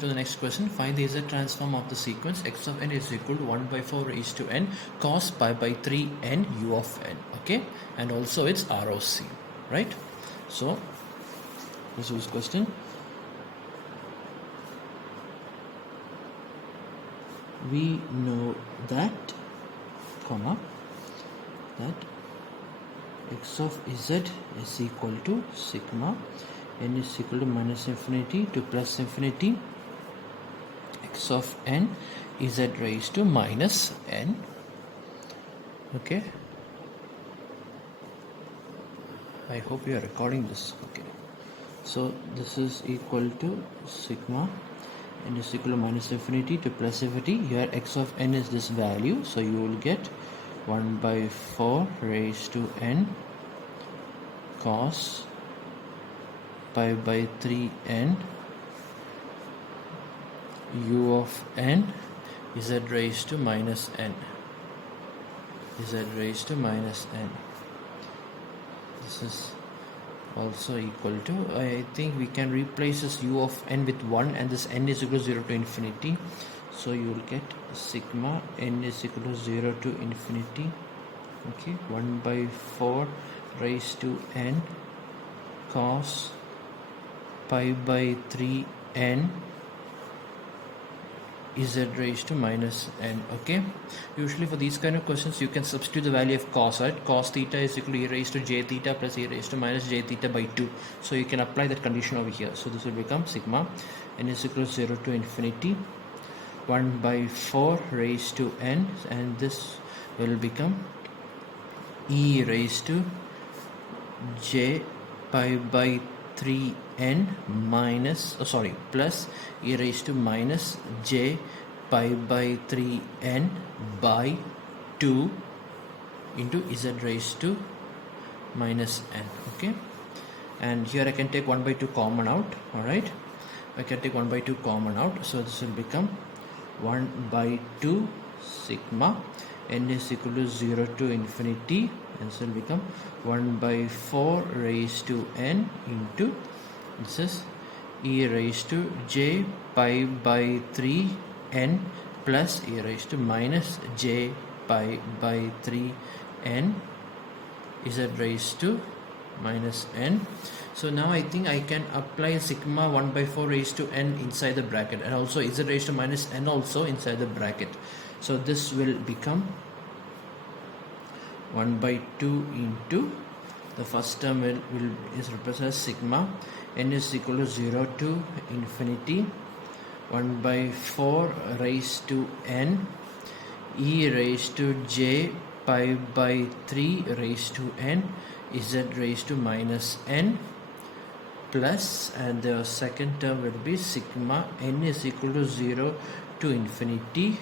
To the next question, find the Z transform of the sequence x of n is equal to 1 by 4 raised to n cos pi by 3 n u of n. Okay, and also it's ROC, right? So this is question. We know that, comma, that x of z is equal to sigma n is equal to minus infinity to plus infinity x of n z raised to minus n. Okay, I hope you are recording this. Okay, so this is equal to sigma n is equal to minus infinity to plus infinity. Here x of n is this value, so you will get 1 by 4 raised to n cos pi by 3 n u of n z raised to minus n, z raised to minus n. This is also equal to, I think we can replace this u of n with 1 and this n is equal to 0 to infinity, so you will get sigma n is equal to 0 to infinity, okay, 1 by 4 raised to n cos pi by 3 n z raised to minus n. Okay, usually for these kind of questions you can substitute the value of cos, right? Cos theta is equal to e raised to j theta plus e raised to minus j theta by 2, so you can apply that condition over here. So this will become sigma n is equal to 0 to infinity 1 by 4 raised to n, and this will become e raised to j pi by 3n minus plus e raised to minus j pi by 3n by 2 into z raised to minus n. Okay, and here I can take 1 by 2 common out. All right, I can take 1 by 2 common out, so this will become 1 by 2 sigma n is equal to 0 to infinity, and this will become 1 by 4 raised to n into, this is e raised to j pi by 3 n plus e raised to minus j pi by 3 n z raised to minus n. So now I think I can apply sigma 1 by 4 raised to n inside the bracket, and also z raised to minus n also inside the bracket. So this will become 1 by 2 into, the first term is represented as sigma n is equal to 0 to infinity 1 by 4 raised to n e raised to j pi by 3 raised to n z raised to minus n plus, and the second term will be sigma n is equal to 0 to infinity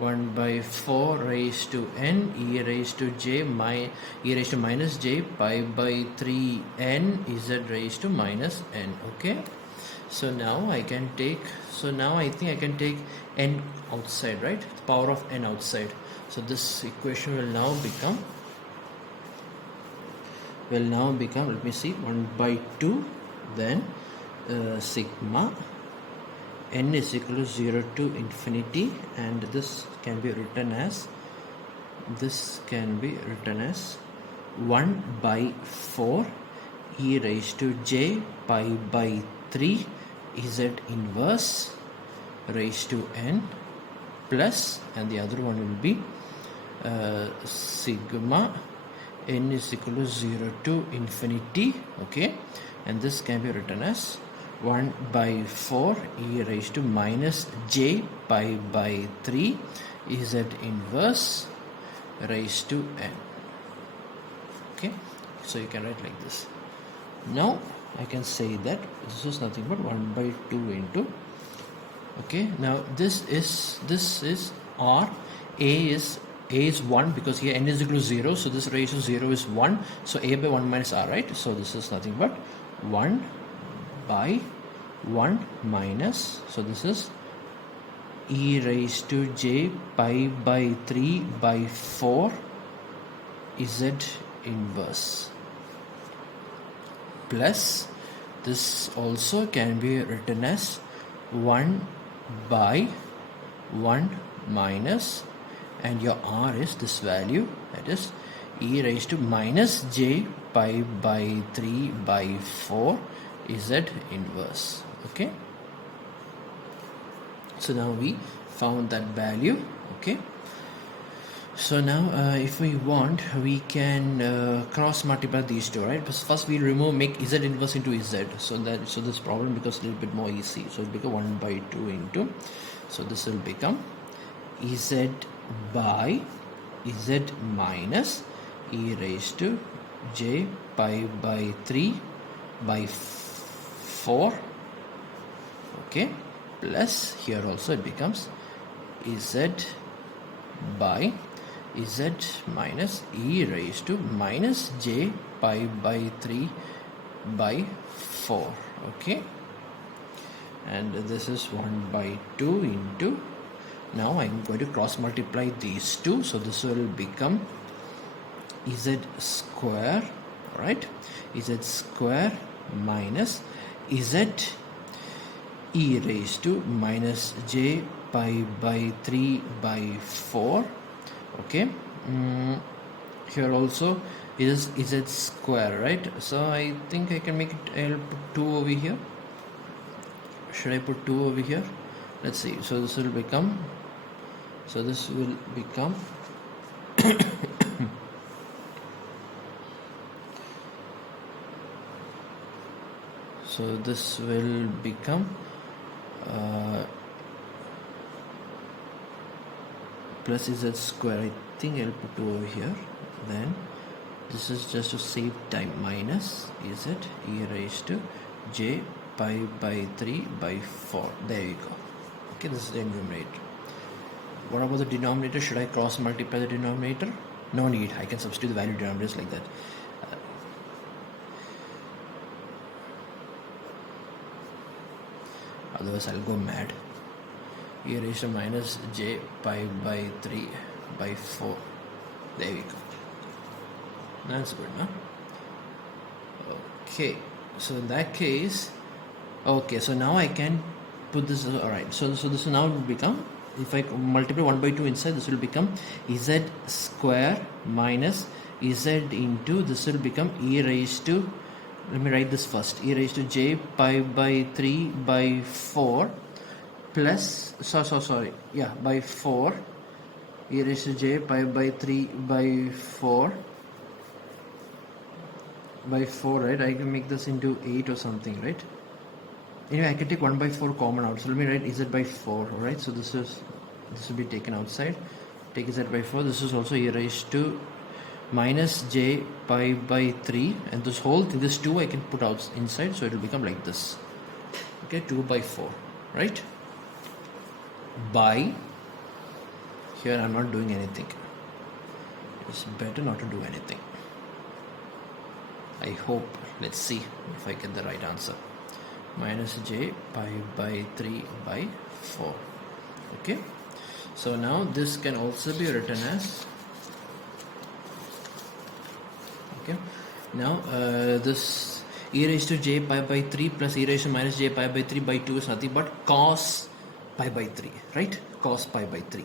1 by 4 raised to n e raised to e raised to minus j pi by 3 n z raised to minus n. Okay, so now I can take, so now I think I can take n outside, right? The power of n outside. So this equation will now become, let me see, 1 by 2, then sigma n is equal to 0 to infinity, and this can be written as, 1 by 4 e raised to j pi by 3 z inverse raised to n plus, and the other one will be sigma n is equal to 0 to infinity. Okay, and this can be written as 1 by 4 e raised to minus j pi by 3 z inverse raised to n. Okay, so you can write like this. Now I can say that this is nothing but 1 by 2 into, okay, now this is r, a is 1 because here n is equal to 0, so this raised to 0 is 1, so a by 1 minus r, right? So this is nothing but 1 by 1 minus, so this is e raised to j pi by 3 by 4 z inverse plus, this also can be written as 1 by 1 minus, and your r is this value, that is e raised to minus j pi by 3 by 4 z inverse. Okay, so now we found that value. Okay, so now if we want, we can cross multiply these two, right? But first we make z inverse into z, so this problem becomes a little bit more easy. So it becomes 1 by 2 into, so this will become z by z minus e raised to j pi by 3 by 4. Okay, plus here also it becomes z by z minus e raised to minus j pi by 3 by 4. Okay, and this is 1 by 2 into, now I'm going to cross multiply these two, so this will become z square, right? Z square minus z e raised to minus j pi by 3 by 4. Okay, here also is z square, right? So I think I can make it, I'll put 2 over here. Should I put 2 over here? Let's see. So this will become, so this will become so this will become plus z square. I think I'll put 2 over here. Then this is just to save time, minus z e raised to j pi by 3 by 4. There you go. Okay, this is the numerator. What about the denominator? Should I cross multiply the denominator? No need. I can substitute the value denominators like that. Otherwise I'll go mad. E raised to minus j pi by 3 by 4. There we go. That's good, no? Okay, so in that case, okay, so now I can put this, alright, so this now will become, if I multiply 1 by 2 inside, this will become z square minus z into, this will become e raised to, let me write this first, e raised to j pi by 3 by 4 plus, by 4, e raised to j pi by 3 by 4 by 4, right? I can make this into 8 or something, right? Anyway, I can take 1 by 4 common out, so let me write z by 4, right? So this will be taken outside, take z by 4, this is also e raised to minus j pi by 3, and this whole thing, this 2 I can put out inside, so it will become like this. Okay, 2 by 4, right? By, here I'm not doing anything, it's better not to do anything. I hope, let's see if I get the right answer. Minus j pi by 3 by 4. Okay, so now this can also be written as, okay, now this e raised to j pi by 3 plus e raised to minus j pi by 3 by 2 is nothing but cos pi by 3, right? Cos pi by 3.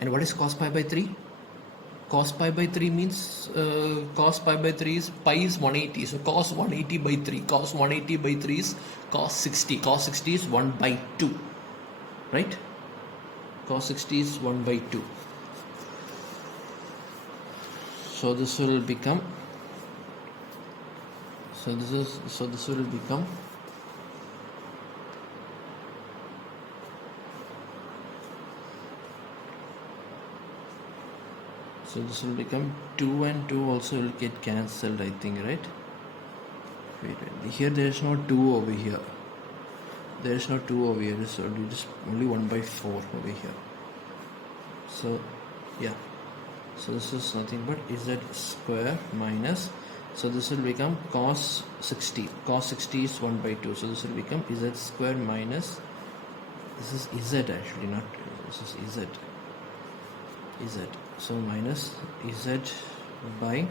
And what is cos pi by 3? Cos pi by 3 means, cos pi by 3 is, pi is 180, so cos 180 by 3, cos 180 by 3 is cos 60, cos 60 is 1 by 2, right? Cos 60 is 1 by 2. So this will become, so this will become, so this will become 2 and 2 also will get cancelled, I think, right? Wait, here there is no 2 over here. There is no 2 over here, so just only 1 by 4 over here. So yeah, so this is nothing but z square minus, so this will become cos 60. Cos 60 is 1 by 2, so this will become z square minus, this is z actually, not, this is z, so minus z by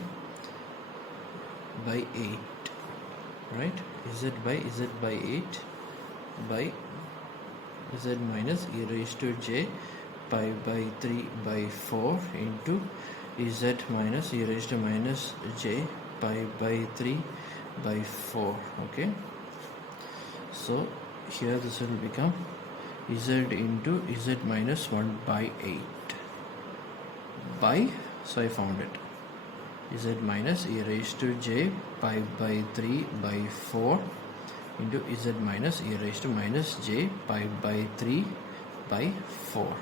8, right? Z by 8 by z minus e raised to j pi by 3 by 4 into z minus e raised to minus j pi by 3 by 4. Okay, so here this will become z into z minus 1 by 8 by, so I found it, z minus e raised to j pi by 3 by 4 into z minus e raised to minus j pi by 3 by 4.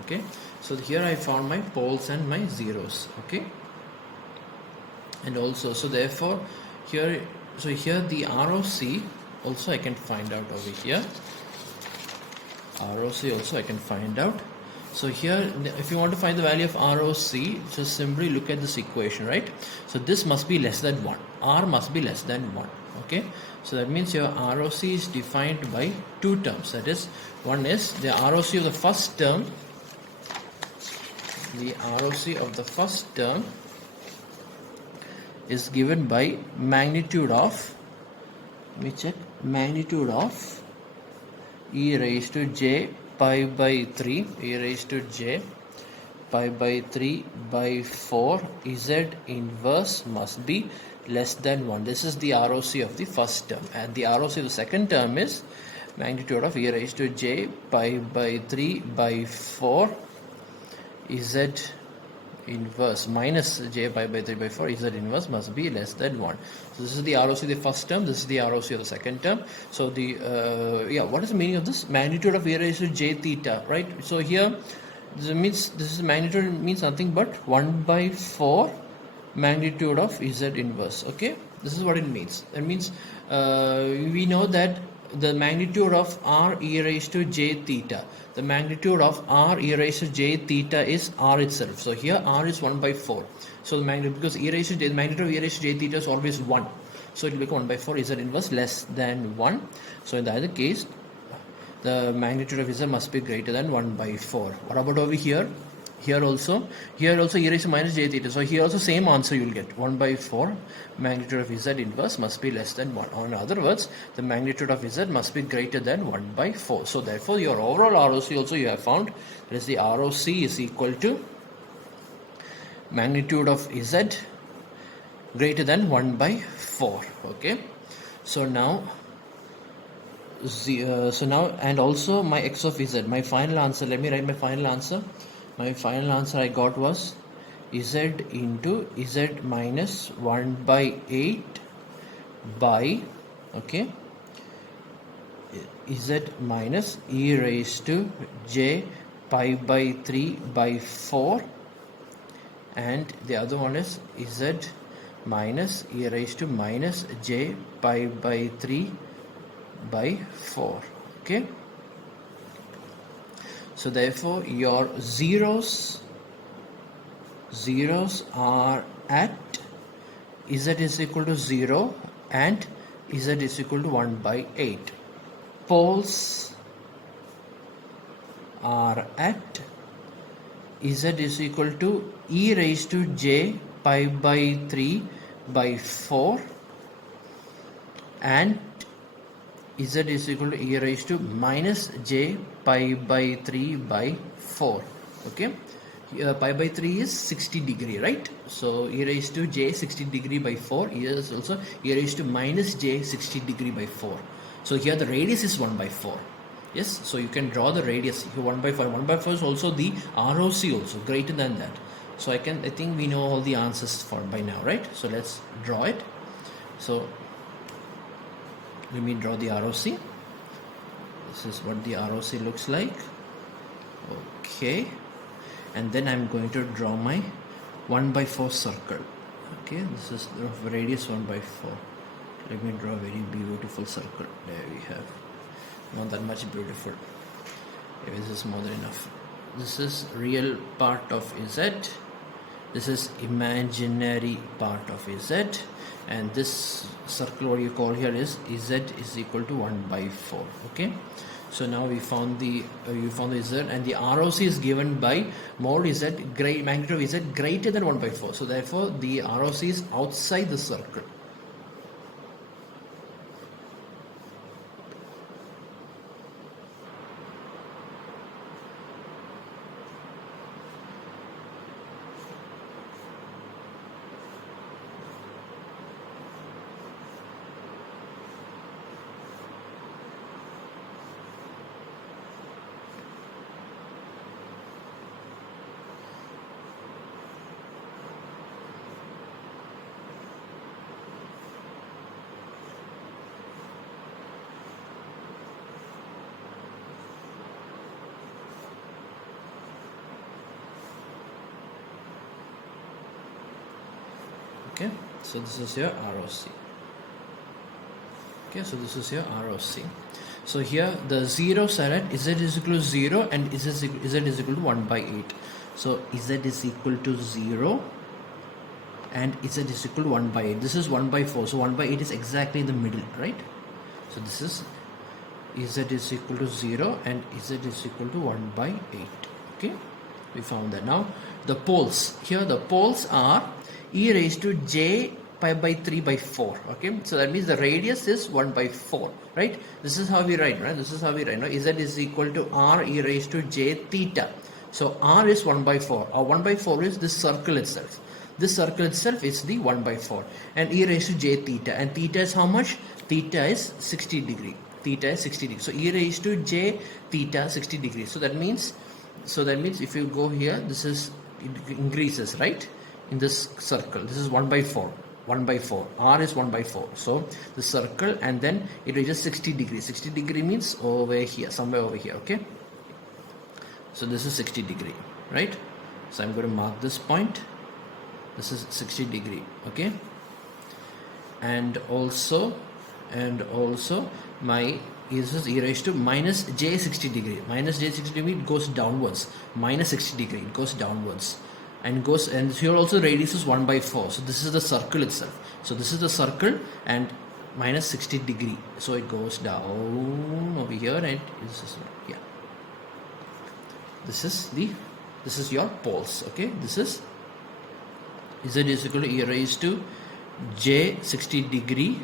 Okay, so here I found my poles and my zeros. Okay, and also, so therefore here, so here the ROC also I can find out over here. ROC also I can find out. So here, if you want to find the value of ROC, just simply look at this equation, right? So this must be less than 1. R must be less than 1. Okay, so that means your ROC is defined by two terms. That is, one is the ROC of the first term. The ROC of the first term is given by magnitude of, let me check, magnitude of e raised to j pi by 3, e raised to j pi by 3 by 4, z inverse must be less than 1. This is the ROC of the first term, and the ROC of the second term is magnitude of e raised to j pi by 3 by 4, z inverse minus j pi by 3 by 4, z inverse must be less than 1. So this is the ROC of the first term, this is the ROC of the second term. So the what is the meaning of this? Magnitude of e raised to j theta, right? So here this means, this is magnitude means nothing but 1 by 4 magnitude of z inverse. Okay, this is what it means. That means we know that the magnitude of r e raised to j theta, the magnitude of r e raised to j theta is r itself. So here r is 1 by 4. So the magnitude, because e raised to j, the magnitude of e raised to j theta is always 1. So it will become 1 by 4 z inverse less than 1. So in the other case, the magnitude of z must be greater than 1 by 4. What about over here? Here also e raised to minus j theta. So here also same answer you will get, 1 by 4 magnitude of z inverse must be less than 1. Or in other words, the magnitude of z must be greater than 1 by 4. So therefore your overall ROC also you have found, that is the ROC is equal to magnitude of z greater than 1 by 4. Okay, so now and also my x of z, my final answer, let me write my final answer. My final answer I got was z into z minus 1 by 8 by, okay, z minus e raised to j pi by 3 by 4, and the other one is z minus e raised to minus j pi by 3 by 4. Okay, so therefore your zeros are at z is equal to 0 and z is equal to 1 by 8. Poles are at z is equal to e raised to j pi by 3 by 4 and z is equal to e raised to minus j pi by 3 by 4. Okay, pi by 3 is 60 degree, right? So e raised to j 60 degree by 4. Here is also e raised to minus j 60 degree by 4. So here the radius is 1 by 4. Yes, so you can draw the radius here, 1 by 4. 1 by 4 is also the ROC also greater than that. So I think we know all the answers for by now, right? So let's draw it. So let me draw the ROC. This is what the ROC looks like. Okay, and then I'm going to draw my 1 by 4 circle. Okay, this is the radius 1 by 4. Let me draw a very beautiful circle. There we have. Not that much beautiful. Maybe this is more than enough. This is real part of z. This is imaginary part of z. And this circle, what you call here is z is equal to 1 by 4. Okay, so now we found the z, and the ROC is given by mod z, magnitude of z greater than 1 by 4. So therefore the ROC is outside the circle. Okay, so this is your ROC. Okay, so this is your ROC. So here the 0 side z is equal to 0 and z is equal to 1 by 8. So z is equal to 0 and z is equal to 1 by 8. This is 1 by 4. So 1 by 8 is exactly in the middle, right? So this is z is equal to 0 and z is equal to 1 by 8. Okay, we found that. Now the poles. Here the poles are e raised to j pi by 3 by 4. Okay, so that means the radius is 1 by 4, right? This is how we write, right? This is how we write. Now z is equal to r e raised to j theta. So r is 1 by 4. Or 1 by 4 is this circle itself. This circle itself is the 1 by 4. And e raised to j theta. And theta is how much? Theta is 60 degree. Theta is 60 degree. So e raised to j theta 60 degrees. So that means if you go here, this is, it increases, right? In this circle, this is 1 by 4. 1 by 4. R is 1 by 4. So the circle, and then it reaches 60 degrees. 60 degree means over here, somewhere over here. Okay. So this is 60 degree, right? So I'm going to mark this point. This is 60 degree. Okay. And also my is e raised to minus j 60 degree. Minus j 60 degree, it goes downwards. Minus 60 degree, it goes downwards. And here also radius is 1 by 4. So this is the circle itself. So this is the circle and minus 60 degree. So it goes down over here, and this is, yeah. This is your poles. Okay, this is z is equal to e raised to j 60 degree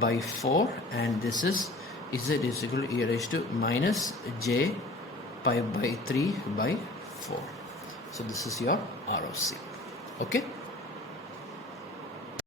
by 4, and this is z is equal to e raised to minus j pi by 3 by 4. So this is your ROC. Okay.